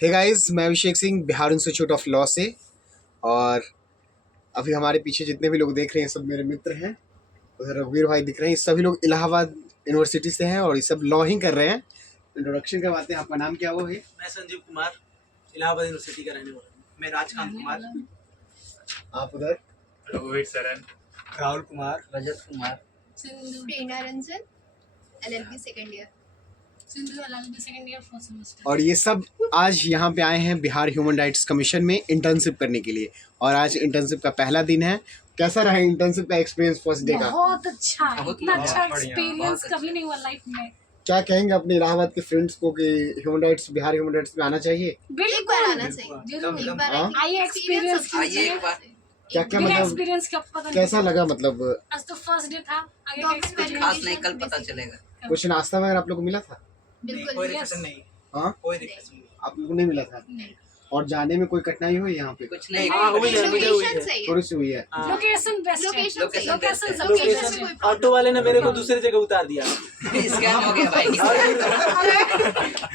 हे guys, मैं Abhishek Singh Bihar Institute of Law से। और अभी हमारे पीछे जितने भी लोग देख रहे हैं सब मेरे मित्र हैं। उधर रघुवीर भाई दिख रहे हैं, सभी लोग इलाहाबाद यूनिवर्सिटी से हैं और ये सब लॉ ही कर रहे हैं। इंट्रोडक्शन करवाते हैं, आपका नाम क्या वो है? मैं संजीव कुमार, इलाहाबाद यूनिवर्सिटी का रहने वाला हूँ। मैं राजकांत कुमार। आप उधर? रघुवीर Saran, Rahul Kumar, Rajat Kumar, Sindhu Prerna Ranjan, LLB second year. Sindhu LLB second year first semester. और ये सब आज यहाँ पे आए हैं बिहार ह्यूमन राइट्स कमीशन में इंटर्नशिप करने के लिए। और आज इंटर्नशिप का पहला दिन है। कैसा रहा इंटर्नशिप का एक्सपीरियंस फर्स्ट डे का? बहुत अच्छा, इतना अच्छा बढ़िया, एक्सपीरियंस बहुत कभी नहीं हुआ लाइफ में। क्या कहेंगे अपने इलाहाबाद के फ्रेंड्स को कि human rights, Bihar Human rights में आना चाहिए? एक बार बिल्कुल आना चाहिए, जरूर एक बार हाँ? आइए एक्सपीरियंस आइए एक बार। क्या क्या बिना मतलब एक्सपीरियंस का पता नहीं। कैसा लगा? मतलब आज तो फर्स्ट डे था, आगे का Dogs कुछ एक्सपीरियंस खास नहीं, कल पता चलेगा। कुछ नाश्ता वगैरह आप लोग को मिला था? बिल्कुल कोई yes. रिफ्रेशन नहीं। हाँ, कोई रिफ्रेशन नहीं। आप लोग को नहीं मिला था? नहीं। और जाने में कोई कठिनाई हुई यहाँ पे? कुछ नहीं। हाँ, हुई है, मुझे हुई है। लोकेशन सही है, थोड़ी सी हुई है। हाँ। लोकेशन बेस्ट है। लोकेशन लोकेशन सही है। best है। लोकेशन लोकेशन से कोई ऑटो प्रॉब्लम वाले ने मेरे को दूसरी जगह उतार दिया स्कैम हो गया भाई।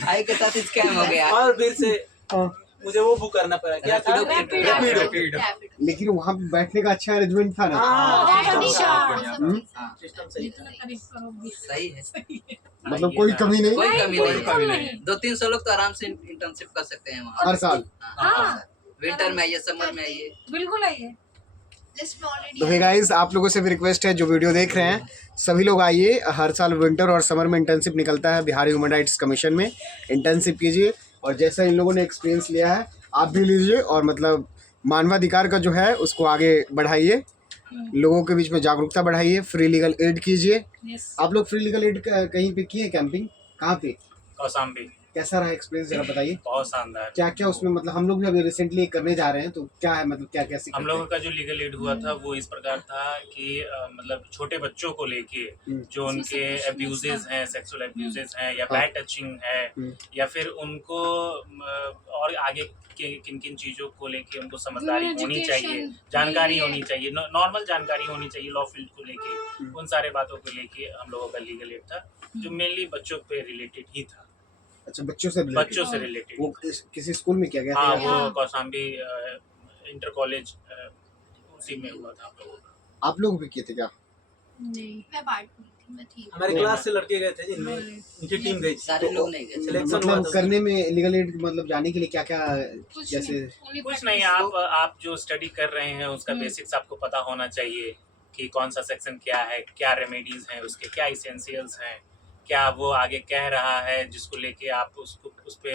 भाई के साथ स्कैम हो गया। और फिर से हाँ। मुझे वो बुक करना पड़ा। क्या था? Rapido। लेकिन वहाँ पे बैठने का अच्छा अरेंजमेंट था ना? हाँ, बहुत अच्छा। हाँ, सिस्टम सही था। जितना तारीफ करोगे सही है। मतलब कोई कमी नहीं कोई कमी बिल्कुल नहीं। नहीं। 200-300 लोग तो आराम से इंटर्नशिप कर सकते हैं वहाँ। हर साल। हाँ विंटर में आइए, समर में आइए। बिल्कुल आइए। लिस्ट में ऑलरेडी तो हे गाइस, आप लोगों से भी रिक्वेस्ट है, जो वीडियो देख रहे हैं सभी लोग आइए। हर साल विंटर और समर में इंटर्नशिप निकलता है बिहार ह्यूमन राइट्स कमीशन में। इंटर्नशिप कीजिए और जैसा इन लोगों ने एक्सपीरियंस लिया है आप भी लीजिए। और मतलब मानवाधिकार का जो है उसको आगे बढ़ाइए, लोगों के बीच में जागरूकता बढ़ाइए। फ्री लीगल एड कीजिए। यस आप लोग फ्री लीगल एड कहीं पे किए कैंपिंग? कहाँ पे? कौशाम्बी, कैसा रहा एक्सपीरियंस जरा बताइए। बहुत शानदार। क्या क्या उसमें मतलब हम लोग भी अभी रिसेंटली करने जा रहे हैं, तो क्या है मतलब क्या क्या सीखते हम लोगों का जो लीगल एड हुआ था वो इस प्रकार था कि मतलब छोटे बच्चों को लेके जो उनके एब्यूजेस हैं, सेक्सुअल एब्यूजेस हैं या बैड टचिंग है या फिर उनको और आगे किन किन चीज़ों को लेके उनको समझदारी होनी चाहिए, जानकारी होनी चाहिए, नॉर्मल जानकारी होनी चाहिए लॉ फील्ड को लेके, उन सारे बातों को लेके हम लोगों का लीगल एड था जो मेनली बच्चों पे रिलेटेड ही था। अच्छा, बच्चों से रिलेटेड वो किसी स्कूल में किया गया था? हाँ, या वो कौशाम्बी इंटर कॉलेज उसी में हुआ था हम लोगों का। आप लोग भी किए थे क्या? नहीं मैं पार्ट नहीं थी, मैं थी। हमारे क्लास से लड़के गए थे जिनमें उनकी टीम गई थी। सारे लोग नहीं गए। सिलेक्शन हुआ मतलब था। करने में लीगल एड मतलब जाने के लिए क्या क्या कुछ जैसे नहीं कुछ नहीं, आप जो स्टडी कर रहे हैं उसका बेसिक्स आपको पता होना चाहिए कि कौन सा सेक्शन क्या है, क्या रेमेडीज हैं उसके, क्या इसेंशियल्स हैं, क्या वो आगे कह रहा है जिसको लेके आप उसको उस पे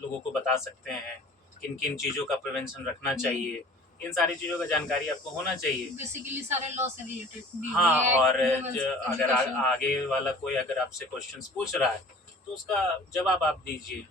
लोगों को बता सकते हैं, किन किन चीज़ों का प्रिवेंशन रखना चाहिए, इन सारी चीज़ों का जानकारी आपको होना चाहिए। बेसिकली सारे लॉ से रिलेटेड। हाँ, और अगर आगे वाला कोई अगर आपसे क्वेश्चंस पूछ रहा है तो उसका जवाब आप दीजिए।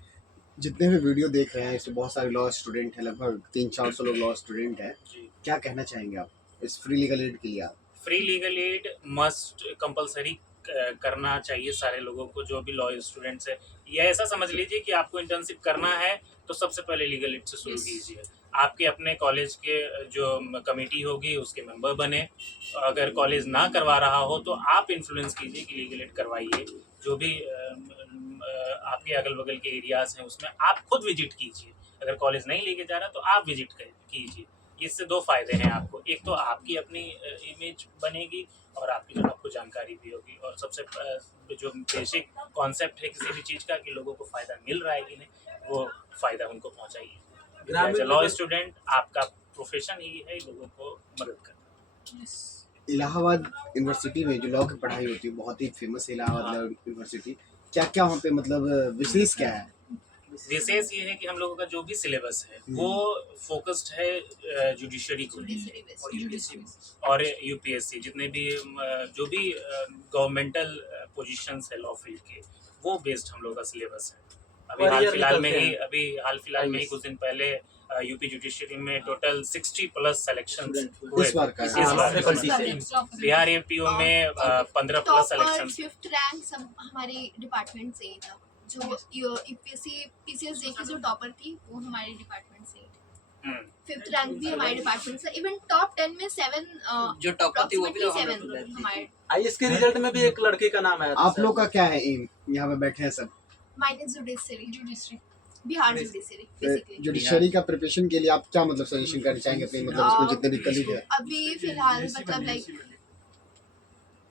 जितने भी वीडियो देख रहे हैं इसमें बहुत सारे लॉ स्टूडेंट हैं, लगभग 300-400 लोग लॉ स्टूडेंट हैं। जी, क्या कहना चाहेंगे आप इस फ्री लीगल एड के लिए? आप free legal aid must compulsory करना चाहिए सारे लोगों को, जो भी लॉ स्टूडेंट्स है। ये ऐसा समझ लीजिए कि आपको इंटर्नशिप करना है तो सबसे पहले लीगल एड से शुरू कीजिए। आपके अपने कॉलेज के जो कमेटी होगी उसके मेंबर बने। अगर कॉलेज ना करवा रहा हो तो आप इन्फ्लुएंस कीजिए कि लीगल एड करवाइए। जो भी आपके अगल बगल के एरियाज हैं उसमें आप खुद विजिट कीजिए। अगर कॉलेज नहीं लेके जा रहा तो आप विजिट कीजिए। इससे दो फायदे हैं आपको, एक तो आपकी अपनी इमेज बनेगी और आपको जानकारी भी होगी, और सबसे जो बेसिक कॉन्सेप्ट है किसी भी चीज़ का कि लोगों को फ़ायदा मिल रहा है कि नहीं, वो फ़ायदा उनको पहुंचाइए। एज ए लॉ स्टूडेंट आपका प्रोफेशन ही है लोगों को मदद करना। इलाहाबाद यूनिवर्सिटी में जो लॉ की पढ़ाई होती है बहुत ही फेमस है इलाहाबाद लॉ यूनिवर्सिटी। क्या क्या वहाँ पे मतलब विशेष क्या है? विशेष ये है कि हम लोगों का जो भी सिलेबस है वो फोकस्ड है जुडिशरी को और यूपीएससी, जितने भी जो भी गवर्नमेंटल पोजीशंस है लॉ फील्ड के, वो बेस्ड हम लोग का सिलेबस है। अभी हाल फिलहाल में ही कुछ दिन पहले यूपी जुडिशरी में टोटल 60+ सिलेक्शन हुए। इस बार का बिहार एपीओ में 15+ सिलेक्शन। 5th रैंक सब हमारे डिपार्टमेंट से ही था। जो यूपीएससी पीसीएस जेके जो टॉपर थी वो हमारे डिपार्टमेंट से ही थी। 5th रैंक भी हमारे डिपार्टमेंट से। इवन टॉप 10 में 7 जो टॉपर थी वो भी तो 7 हमारे। आईएएस के रिजल्ट में भी एक लड़के का नाम आया था। आप लोग का क्या है एम यहाँ पे बैठे हैं सब? Minus judiciary Bihar judiciary basically. Judiciary का प्रिपरेशन के लिए आप क्या मतलब सजेशन करना चाहेंगे अपने मतलब इसमें जितने भी कलीग हैं? अभी फिलहाल मतलब लाइक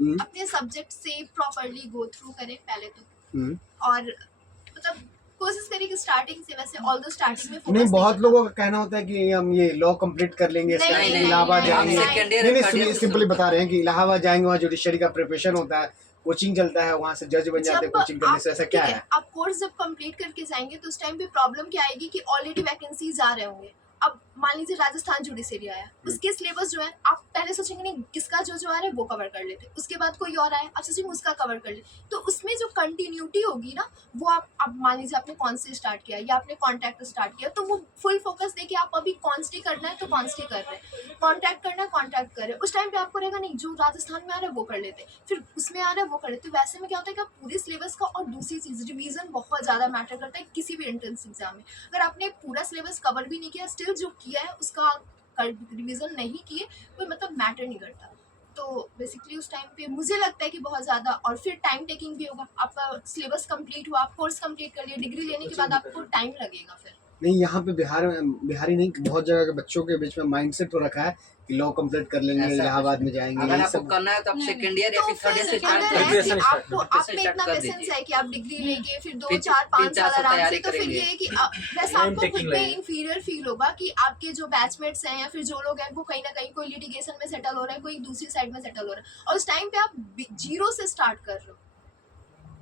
हम्म, अपने सब्जेक्ट से प्रॉपरली गो थ्रू करें पहले तो, हम्म। और मतलब कोशिश करें कि स्टार्टिंग से, वैसे ऑल द स्टार्टिंग में नहीं, focus बहुत करना। लोगों का कहना होता है कि हम ये लॉ कंप्लीट कर लेंगे, इसके नहीं, बाद नहीं, इलाहाबाद नहीं, जाएंगे। नहीं, सेकंड ईयर नहीं नहीं, थर्ड सुनिए, ईयर सिंपली बता रहे हैं कि इलाहाबाद जाएंगे, वहाँ जुडिशरी का प्रिपरेशन होता है, कोचिंग चलता है, वहाँ से जज बन जाते हैं जब कोचिंग करने से, ऐसा क्या ठीक है? आप कोर्स जब कंप्लीट करके जाएंगे तो उस टाइम पे प्रॉब्लम क्या आएगी कि ऑलरेडी वैकेंसीज आ रहे होंगे। अब मान लीजिए राजस्थान जुडिशरी आया, उसके सिलेबस जो है आप पहले सोचेंगे नहीं किसका जो आ रहा है वो कवर कर लेते, उसके बाद कोई और आया आप सोचेंगे उसका कवर कर ले, तो उसमें जो कंटिन्यूटी होगी ना वो आप मान लीजिए आपने कौन से स्टार्ट किया या आपने कॉन्ट्रैक्ट स्टार्ट किया, तो वो फुल फोकस देके आप अभी कॉन्स्टी करना है तो कॉन्स्टी कर रहे हैं, कॉन्ट्रैक्ट करना है कॉन्ट्रैक्ट कर रहे हैं, उस टाइम पे आपको रहेगा नहीं जो राजस्थान में आ रहा है वो कर लेते, फिर उसमें आ रहा है वो कर लेते। वैसे में क्या होता है कि आप पूरे सिलेबस का, और दूसरी चीज़ रिवीजन बहुत ज़्यादा मैटर करता है किसी भी एंट्रेंस एग्जाम में। अगर आपने पूरा सिलेबस कवर भी नहीं किया, स्टिल जो किया है उसका रिवीजन नहीं किए, कोई मतलब मैटर नहीं करता। तो बेसिकली उस टाइम पे मुझे लगता है कि बहुत ज़्यादा, और फिर टाइम टेकिंग भी होगा। आपका सिलेबस कंप्लीट हुआ, आप कोर्स कंप्लीट कर लिए, डिग्री लेने के बाद आपको टाइम लगेगा फिर। नहीं, यहाँ पे बिहारी नहीं, बहुत जगह के बच्चों के बीच में माइंडसेट हो रखा है कि लॉ कंप्लीट कर लेंगे, ऐसा इलाहाबाद में जाएंगे, अगर यही आपको सब। करना है तो आप नहीं, सेकंड ईयर या तो फिर थर्ड ईयर से फिर स्टार्ट अगर कर है कि दीजिए। आपको आप में स्टार्ट इतना कर पेशेंस दीजिए। है कि आप डिग्री लेंगे फिर 2 फिर 4 5 3-4 साल साल आराम से, तैयारी तो फिर करेंगे। ये है कि वैसे Time आपको खुद taking में लगेगा। इंफीरियर फील होगा कि आपके जो बैचमेट्स हैं या फिर जो लोग हैं वो कहीं ना कहीं कोई लिटिगेशन में सेटल हो रहा है, कोई दूसरी साइड में सेटल हो रहा है, और उस टाइम पे आप जीरो से स्टार्ट कर रहे हो,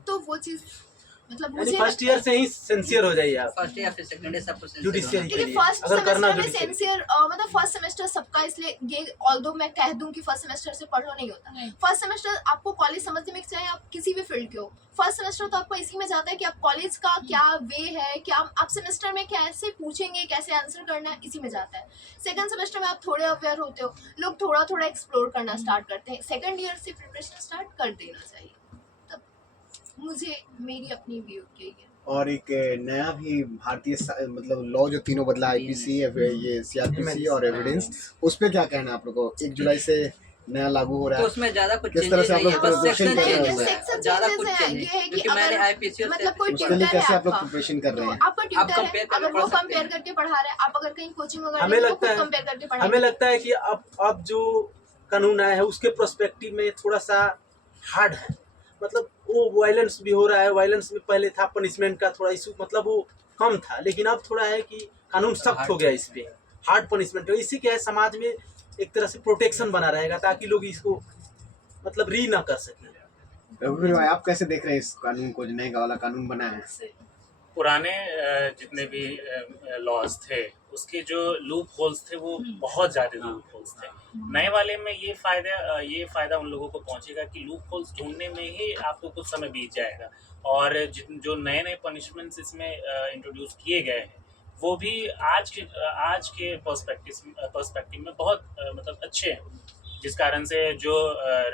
तो वो चीज़ मतलब यानी मुझे फर्स्ट ईयर से ही सिंसियर हो जाइए आप फर्स्ट या फिर सेकंड ईयर सबको जुडिशियरी के देखिए लिए, फर्स्ट अगर करना सेमेस्टर में जुडिशियरी। सिंसियर मतलब फर्स्ट सेमेस्टर सबका, इसलिए ये ऑल्दो मैं कह दूं कि फर्स्ट सेमेस्टर से पढ़ो नहीं होता। नहीं। फर्स्ट सेमेस्टर आपको कॉलेज समझने में, चाहे आप किसी भी फील्ड के हो, फर्स्ट सेमेस्टर तो आपको इसी में जाता है कि आप कॉलेज का क्या वे है, क्या आप सेमेस्टर में कैसे पूछेंगे, कैसे आंसर करना है, इसी में जाता है। सेकंड सेमेस्टर में आप थोड़े अवेयर होते हो, लोग थोड़ा थोड़ा एक्सप्लोर करना स्टार्ट करते हैं, सेकंड ईयर से प्रिपरेशन स्टार्ट कर देना चाहिए। तब मुझे मेरी अपनी व्यू यही है। और एक नया भी भारतीय मतलब लॉ जो तीनों बदला, आईपीसी, ये सीआरपीसी और एविडेंस, उस पे क्या कहना है आप लोगों को? 1 जुलाई से नया लागू हो रहा तो है, उसमें ज्यादा कुछ किस तरह से आप चेंजेस नहीं लोग है, बस preparation सेक्शन कर रहे चेंजेस हैं? है, सेक्शन ज्यादा changes कुछ है, चेंज ये है कि क्योंकि मैंने अगर आईपीसी मतलब कोई उसके लिए ट्यूटर है कैसे आप लोग आपका, प्रिपरेशन कर रहे तो हैं? आपका ट्यूटर है, compare करके अगर वो पढ़ सकते कंपेयर हैं। करके पढ़ा रहा है, आप अगर कहीं कोचिंग वगैरह हमें लेंगे, वो लगता खुद है कंपेयर करके हमें पढ़ाएंगे। लगता है कि अब जो कानून आया है उसके प्रोस्पेक्टिव में थोड़ा सा हार्ड है, मतलब वो वायलेंस भी हो रहा है, वायलेंस में पहले था पनिशमेंट का थोड़ा इशू, मतलब वो कम था, लेकिन अब थोड़ा है कि कानून सख्त हो गया, इस पे हार्ड पनिशमेंट है। इसी के समाज में एक तरह से प्रोटेक्शन बना रहेगा ताकि लोग इसको मतलब री ना कर सकें। रघुवीर भाई, आप कैसे देख रहे हैं इस कानून को, जो नया वाला कानून बना है? पुराने जितने भी लॉज थे उसके जो लूप होल्स थे वो बहुत ज़्यादा लूप होल्स थे। नए वाले में ये फ़ायदा उन लोगों को पहुंचेगा कि लूप होल्स ढूंढने में ही आपको कुछ समय बीत जाएगा, और जो नए नए पनिशमेंट्स इसमें इंट्रोड्यूस किए गए हैं वो भी आज के पर्सपेक्टिव में बहुत मतलब अच्छे हैं, जिस कारण से जो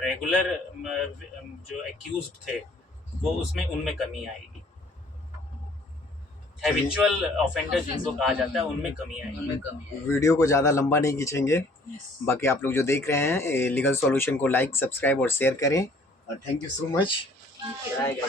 रेगुलर जो एक्यूज्ड थे वो उनमें कमी आएगी, हैबिचुअल ऑफेंडर जिनको कहा जाता है उनमें कमी आएगी। उनमें कमी है। वीडियो को ज़्यादा लंबा नहीं खींचेंगे, बाकी आप लोग जो देख रहे हैं लीगल सॉल्यूशन को लाइक, सब्सक्राइब और शेयर करें, और थैंक यू सो मच। आएगा।